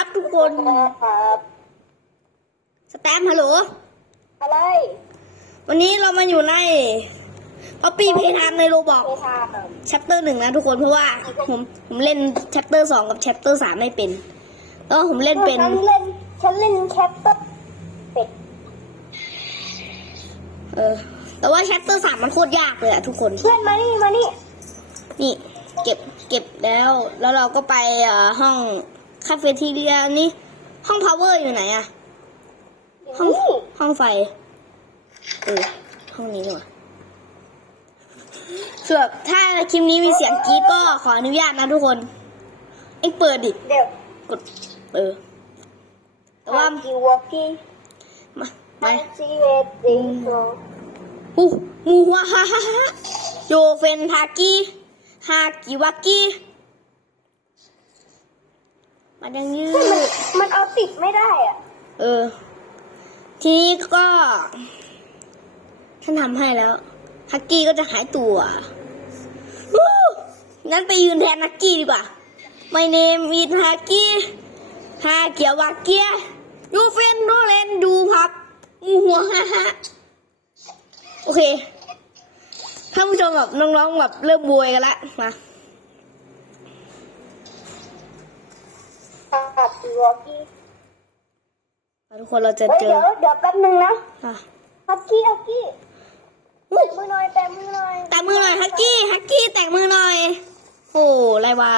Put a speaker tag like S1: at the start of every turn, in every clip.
S1: ครับทุกคน
S2: ครับ
S1: สแตมป์ฮัลโหล
S2: อะไร
S1: วันนี้เรามาอยู่ในป๊อปปี้เพย์ทามในโรบอก
S2: ไม่ทราบ
S1: แชปเตอร์หนึ่งนะทุกคนเพราะว่าผมผมเล่นแชปเตอร์สองกับแชปเตอร์สามไม่เป็นแล้วผมเล่นเป็น
S2: ฉันเล่นฉันเล่นแคปเตอร์เป็ด
S1: เออแต่ว่าแชปเตอร์สามมันโคตรยากเลยอะทุกคน
S2: เพื่อนมานี่มานี่
S1: นี่ เก็บเก็บแล้ว แล้วเราก็ไปเอ่อห้อง คาเฟ่ทีเรียนี่ ห้องพาวเวอร์อยู่ไหนอะห้อง
S2: นี่
S1: ห้องไฟเออห้องนี้ดีกว่าคือแบบถ้าคลิปนี้มีเสียงกรี๊ดก็ขออนุญาตนะทุกคนเอ็งเปิดดิ
S2: เดี๋ยว
S1: กดเออ แต่ว่า
S2: กิวอกี้
S1: มา
S2: ไม
S1: มา
S2: ซีเวติงโก
S1: อู้มูฮัวฮ่าฮ่าฮ่าโยเฟนทากิฮากิวากิ มันยังยื
S2: มัน
S1: ด
S2: มันเอาติดไม่ได้อะ
S1: เออ ทีนี้ก็ฉันทำให้แล้วฮักกี้ก็จะหายตัววู้งั้นไปยืนแทนฮักกี้ดีกว่า My name is ฮักกี้ฮาเกียววาเกียยูเฟนโนเลนดูพับมูหัวฮ่าฮ่าโอเคท่านผู้ชมแบบน้องๆแบบเริ่มบวยกันละมา
S2: ค่ะกิวอกี้
S1: ทุกคนเราจะ
S2: เฮ้ย
S1: เจอ
S2: เดี๋ยวเดี๋ยวแป๊บนึงนะ
S1: อะ
S2: ฮักกี้ฮักกี้
S1: อุ๊ย
S2: แตะมือหน่อยแตะมือหน่อย
S1: แตะมือหน่อยฮักกี้ฮักกี้แตะมือหน่อยโอ้อะไรวะ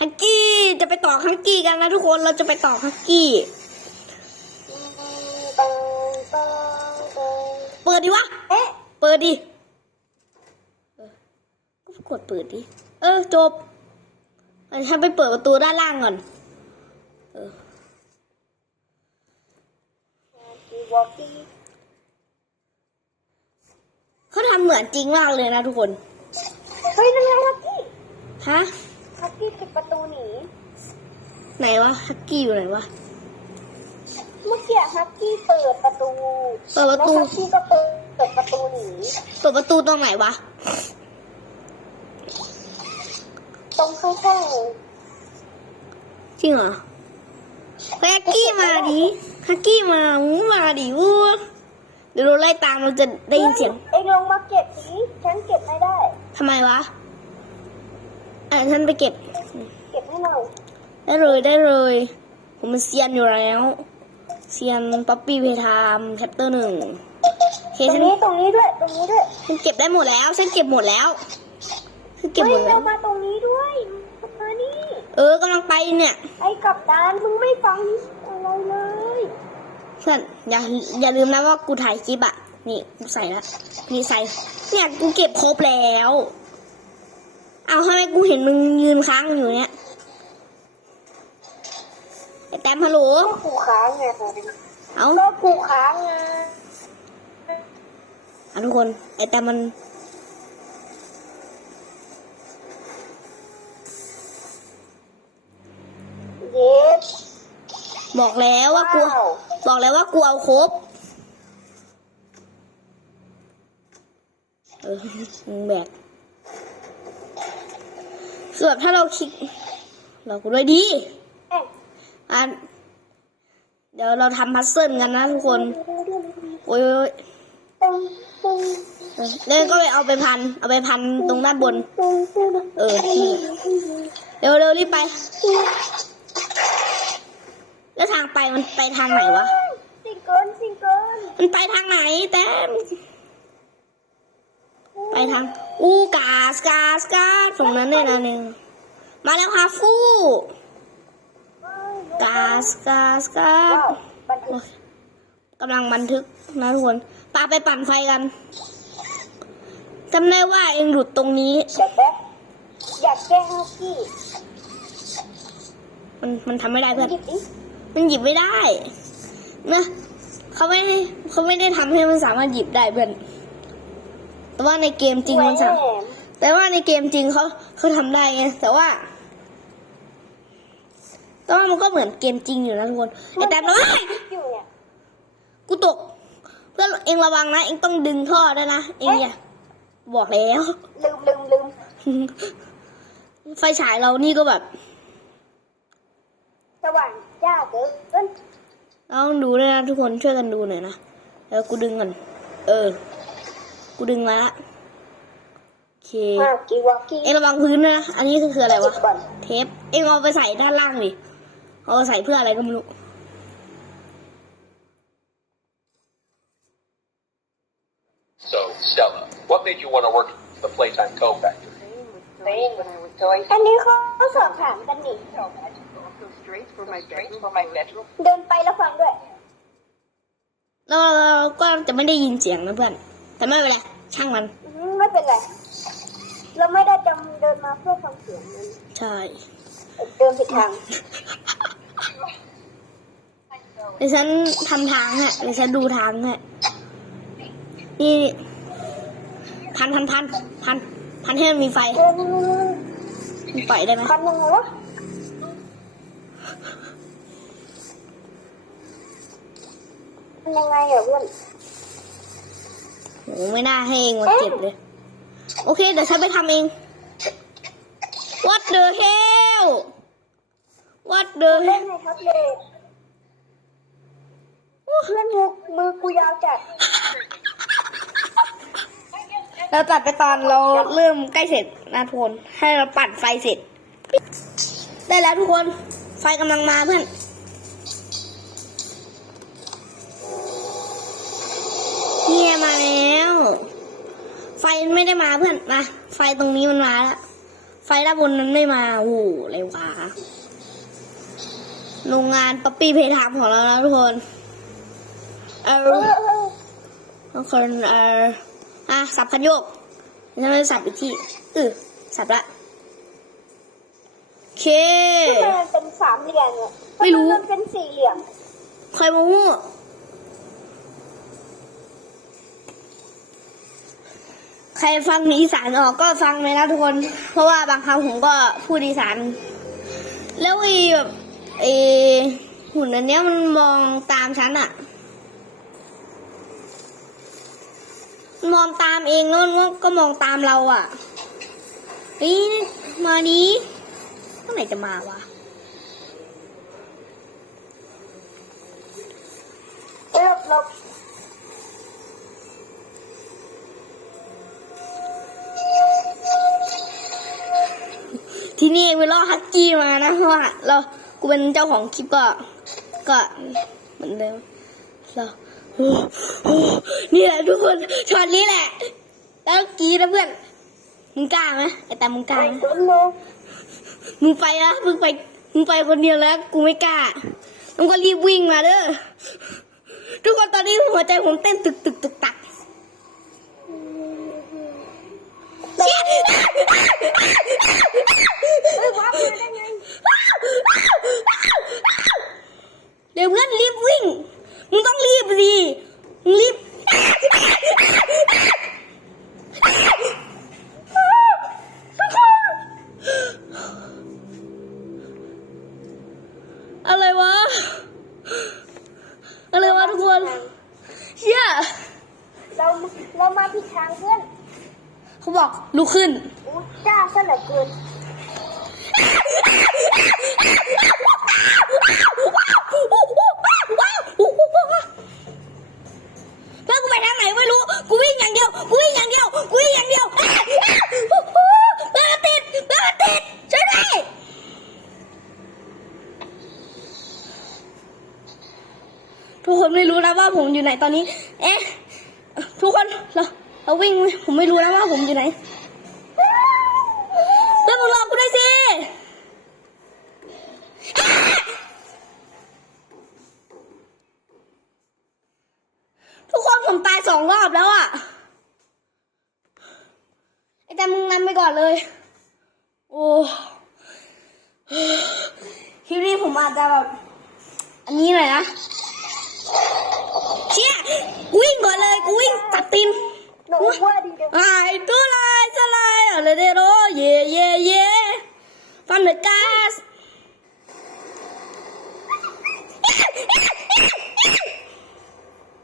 S1: ฮักกี้จะไปต่อฮักกี้กันนะทุกคนเราจะไปต่อฮักกี้
S2: ตังตังตัง
S1: เปิดดิวะ
S2: เอ๊ะ
S1: เปิดดิเออก็กดเปิดดิเออจบอันฉันไปเปิดประตูด้านล่างก่อน เออ
S2: กิวอกี้
S1: เขาทำเหมือนจริงมากเลยนะทุกคน
S2: เฮ้ยนั่นไงฮักกี้
S1: ฮะ
S2: ฮักกี้ปิดประตูหนี
S1: ไหนวะฮักกี้อยู่ไหนวะ
S2: เมื่อกี้ฮักกี้เปิดประตู
S1: เปิดประตู
S2: แล้วฮักกี้ก็เปิดเปิดประตูหนี
S1: เปิดประตูตรงไหนวะ
S2: ตรงข้าง
S1: จริงเหรอเฮักกี้มาดิฮักกี้มาอู้มาดิอู้เดี๋ยวเราไล่ตามเราจะได้ยินเสียง
S2: เอ็งลงมาเก็บสิฉันเก็บไม่ได้
S1: ทำไมวะอะฉันไปเก็บ
S2: เก็บให้หน่อย
S1: ได้เลยได้เลย ผมเป็นเซียนอยู่แล้วเซียนป๊อปปี้เพทามแชปเตอร์หนึ่งเค
S2: ตรง
S1: นี้
S2: ตรงนี้ด้วยตรงนี้ด้วย
S1: ฉันเก็บได้หมดแล้วฉันเก็บหมดแล้วฉันเก็บหมดแล้ว
S2: มาตรงนี้ด้วย
S1: เออกำลังไปเนี่ย
S2: ไอ้กับตานมึงไม่ฟังอะไรเลย
S1: เพื่อนอย่าอย่าลืมนะว่ากูถ่ายคลิปอะนี่กูใส่ละนี่ใส่ เนี่ยกูเก็บครบแล้ว เอาทำไมกูเห็นมึงยืนค้างอยู่เนี่ยไอ้แต้มฮัลโหล
S2: ก็ผูกค้างไง
S1: เอา
S2: ก็ผูกค้างไง
S1: อะทุกคนไอ้แต้มมัน
S2: เย็บ
S1: บอกแล้วว่ากู
S2: ว้าว
S1: บอกแล้วว่ากูเอาครบเออแบกคือแบบถ้าเราคิดเรากูด้วยดี
S2: อ๊ะ
S1: อะเดี๋ยวเราทำพัซเซิลกันนะทุกคน โอ้ยเล้วก็ไปเอาไปพัน เอาไปพันตรงด้านบน เออ เร็วเร็วรีบไป แล้วทางไปมันไปทางไหนวะ
S2: สิงเกินสิงเกิน
S1: มันไปทางไหนแต้มไปทาง อูกาสกาสกาตรงนั้นเนี่ยนะหนึ่งมาแล้วฮาฟูกาสกาสกา
S2: ว้าวบันทึก
S1: กำลังบันทึกนะทุกคนปาไปปั่นไฟกันจำได้ว่าเองหลุดตรงนี้
S2: เดี๋ยวแป๊บอยากแก้ฮักกี้
S1: มันมันทำไม่ได้เพื่อน
S2: หยิบดิ
S1: มันหยิบไม่ได้นะเขาไม่ได้เขาไม่ได้ทำให้มันสามารถหยิบได้เพื่อนแต่ว่าในเกมจริงมันสามารถ
S2: แหม
S1: แต่ว่าในเกมจริงเขาเขาทำได้ไงแต่ว่าแต่ว่ามันก็เหมือนเกมจริงอยู่นะทุกคนไอ้แต่น้อย
S2: อยู่เนี่ย
S1: กูตกเพื่อนเองระวังนะเองต้องดึงท่อด้วยนะเองอย่าบอกแล้ว
S2: ลืมลืมลืม
S1: ไฟฉายเรานี่ก็แบบ
S2: สว่างจ้า เกิน
S1: เราต้องดูด้วยนะทุกคนช่วยกันดูหน่อยนะเดี๋ยวกูดึงก่อนเออ กูดึงมาละโอเค
S2: ห้ากิวากิ
S1: เอ็งระวังพื้นด้วยนะอันนี้คือคืออะไรวะ
S2: ก่อน
S1: เทปเอ็งเอาไปใส่ด้านล่างดิเอาไปใส่เพื่ออะไรก็ไม่รู้
S3: So, Stella, what made you want to work at the Playtime Co Factory?
S2: Playing when I was toys อันนี้เขาสอบถามกันนี่
S4: Go straight for my bedroom. For my bedroom.
S2: เดินไปแล้วฟังด้วย
S1: เราเราก็จะไม่ได้ยินเสียงนะเพื่อน แต่ไม่เป็นไร ช่างมัน
S2: อืมไม่เป็นไร เราไม่ได้จำเดินมาเพื่อฟังเสียงนั้น
S1: ใช่
S2: เดินผิดทาง
S1: เดี๋ยวฉันทำทางฮะเดี๋ยวฉันดูทางฮะนี่พันพันพันพันพันให้มันมีไฟ
S2: เดิน
S1: มันปล่อยได้ไหม
S2: ทำยังไงวะ ยังไงอะเพื่อน
S1: โหไม่น่าให้เองมาเก็บเลย โอเค เดี๋ยวฉันไปทำเอง What the hell What the
S2: เล่น
S1: hell
S2: ในแท็บเล็ตเพื่อนมือมือกูยาวจัด
S1: เราตัดไปตอนเราเริ่มใกล้เสร็จนะทุกคน ให้เราปั่นไฟเสร็จ ได้แล้วทุกคน ไฟกำลังมาเพื่อน แล้ว ไฟไม่ได้มาเพื่อนมาไฟตรงนี้มันมาแล้วไฟด้านบนนั้นไม่มาโอ้โหอะไรวะโรงงานป๊อปปี้เพย์ทามของเราแล้วทุกคนเอ
S2: เอ
S1: อ
S2: อเออ
S1: ทุกคนเอออะสับคันโยกจะไม่สับอีกที่เออสับละโอเค
S2: ทำไมมันเป็นสามเหลี่ยมเนี่ย
S1: ไม่รู้
S2: ทำมันเป็นสี่เหลี่ยม
S1: ใครมาวู้ ใครฟังอีสานออกก็ฟังเลยนะทุกคน เพราะว่าบางครั้งผมก็พูดอีสาน แล้วไอ้แบบไอ้หุ่นอันเนี้ยมันมองตามฉันอะมองตามเองแล้วมันก็มองตามเราอะเฮ้ยมาดีเมื่อไหร่จะมาวะ
S2: หลบหลบ
S1: ที่นี่ไปล่อฮักกี้มานะเพราะว่าเรากูเป็นเจ้าของคลิปก็ ก็เหมือนเดิมเราโอ้โหนี่แหละทุกคนช็อตนี้แหละ แล้วกรีดนะเพื่อนมึงกล้าไหมไอ้แต่มึงกล้า
S2: ไห
S1: มมึงไปแล้วมึงไปมึงไปคนเดียวแล้ว กูไม่กล้ามึงก็รีบวิ่งมาเด้อทุกคนตอนนี้หัวใจผมเต้นตึกตึกตึกตัก เชี่ย
S2: เฮ้ยว้ามาได้ไง
S1: เดี๋ยวเพื่อนรีบวิ่ง มึงต้องรีบดีมึงรีบ อะไรวะ อะไรวะทุกคนเชี่ย
S2: เราเรามาผิดทางเพื่อน
S1: เขาบอกลุกขึ้น
S2: อู้จ้าซะเหลือเกิน
S1: แล้วกูไปทางไหนไม่รู้ กูวิ่งอย่างเดียว กูวิ่งอย่างเดียว กูวิ่งอย่างเดียวเบอร์ติดเบอร์ติดช่วยด้วยทุกคนไม่รู้นะว่าผมอยู่ ไหนตอนนี้ เอ๊ะ ทุกคนเราเราวิ่งผมไม่รู้นะว่าผมอยู่ไหนแล้วมึงรอกูด้วยสิทุกคนผมตายสองรอบแล้วอะไอ้แต่มึงนำไปก่อนเลย โอ้คลิปนี้ผมอาจจะแบบอันนี้หน่อยนะ เชี่ยกูวิ่งก่อนเลยกูวิ่งตัดติน
S2: หนูว่าดีเดียว
S1: ไอ้ตัวลายสลายอะไรเดโรเย่เย่เย่ฟันเดอะก๊าซ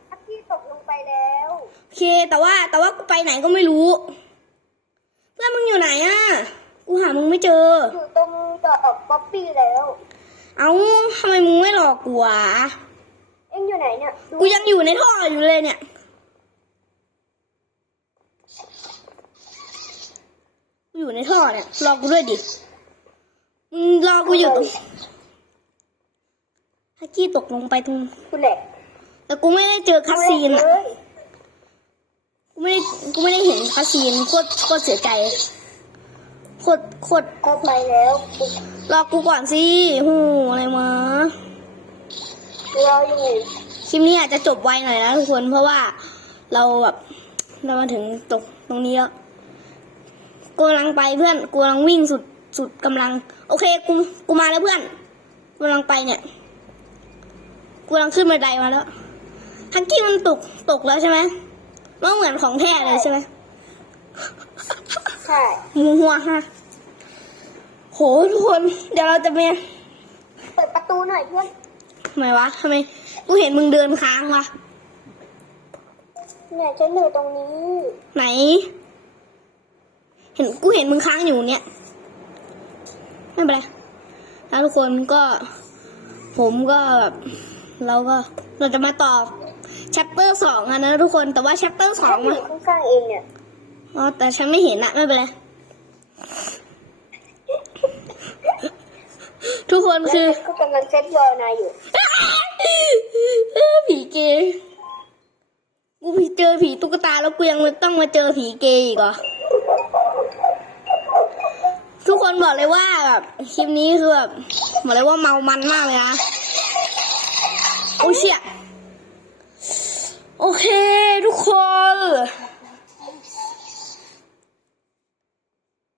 S2: ทักที่ตกลงไปแล้ว
S1: โอเคแต่ว่าแต่ว่ากูไปไหนก็ไม่รู้ เพื่อนมึงอยู่ไหนอะกูหามึงไม่เจอ
S2: อยู่ตรงจอดออกป๊อปปี้แล้ว
S1: เอ้าทำไมมึงไม่หลอกกูวะ
S2: เอ็งอยู่ไหนเนี่ยดู
S1: กูยังอยู่ในท่ออยู่เลยเนี่ยกูอยู่ในท่อเนี่ย รอกูด้วยดิมึงรอกูอยู่ตรงฮักกี้ตกลงไปตรง
S2: คุณแหละ
S1: แต่กูไม่ได้เจอคัสซีน
S2: เล
S1: อะ
S2: ย
S1: กูไม่ได้กูไม่ได้เห็นคัสซีนโคตรโคตรเสียใจโคตรโคตร
S2: ก็ไปแล้ว
S1: รอกูก่อนสิหูอะไรมา
S2: รออยู่
S1: คลิปนี้อาจจะจบไวหน่อยนะทุกคนเพราะว่าเราแบบเรามาถึงตรงตรงนี้แล้วกูกำลังไปเพื่อนกูกำลังวิ่งสุดสุดกำลัง โอเคกูกูมาแล้วเพื่อนกูกำลังไปเนี่ยกูกำลังขึ้นบันไดมาแล้วฮักกี้มันตกตกแล้วใช่ไหมมันเหมือนของแท้เลยใช่ไหม
S2: ใช่
S1: มูหัวฮะโหทุกคน เดี๋ยวเราจะไป
S2: เปิดประตูหน่อยเพื่อน
S1: ทำไมวะทำไมกูเห็นมึงเดินค้างวะ
S2: เนี่ยฉันอยู่ตรงนี้
S1: ไหน เห็นกูเห็นมึงค้างอยู่เนี่ยไม่เป็นไรแล้วทุกคนก็ ผมก็แบบเราก็เราจะมาตอบแชปเตอร์สองอะนะทุกคนแต่ว่าแชปเตอร์สอง
S2: ฉันอ
S1: มัน
S2: ยู่ข้างๆเองเนี่ย
S1: อ๋อแต่ฉันไม่เห็นอะไม่เป็นไรทุกคน
S2: แล้ว
S1: คือ
S2: ฉันก็กำลังเซ็ตยอนายอยู่
S1: ผีเกย์กูเจอผีตุ๊กตาแล้วกูยังต้องมาเจอผีเกย์อีกเหรอทุกคนบอกเลยว่าแบบคลิปนี้คือแบบบอกเลยว่าเมามันมากเลยนะโอ้เชี่ยโอเคทุกคน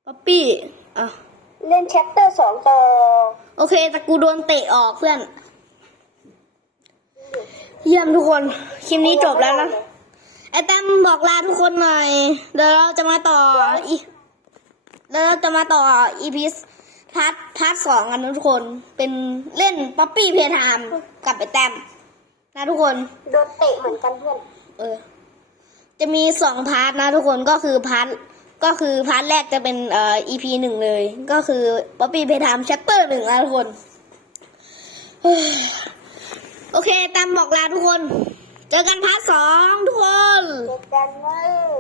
S1: ป๊อปปี้อะ
S2: เล่นแชปเตอร์สองต่อ
S1: โอเคแต่กูโดนเตะออกเพื่อน เยี่ยมทุกคน คลิปนี้จบแล้วนะ ไอแต้มบอกลาทุกคนหน่อย เดี๋ยวเราจะมาต่ออีเดี๋ยวเราจะมาต่ออีพีพาร์ทพาร์ทสองกันนะทุกคน เป็นเล่นป๊อปปี้เพทามกับไอแต้มนะทุกคน
S2: โดนเตะเหมือนกันเพื่อน
S1: เออ จะมีสองพาร์ทนะทุกคนก็คือพาร์ทก็คือพาร์ทแรกจะเป็นเอ่อ EP หนึ่งเลย ก็คือป๊อปปี้เพทามชัปเตอร์หนึ่งนะทุกคนเฮ้ย โอเคตามบอกลาทุกคน เจอกันพาร์ทสองทุกคน
S2: เจอกันเลย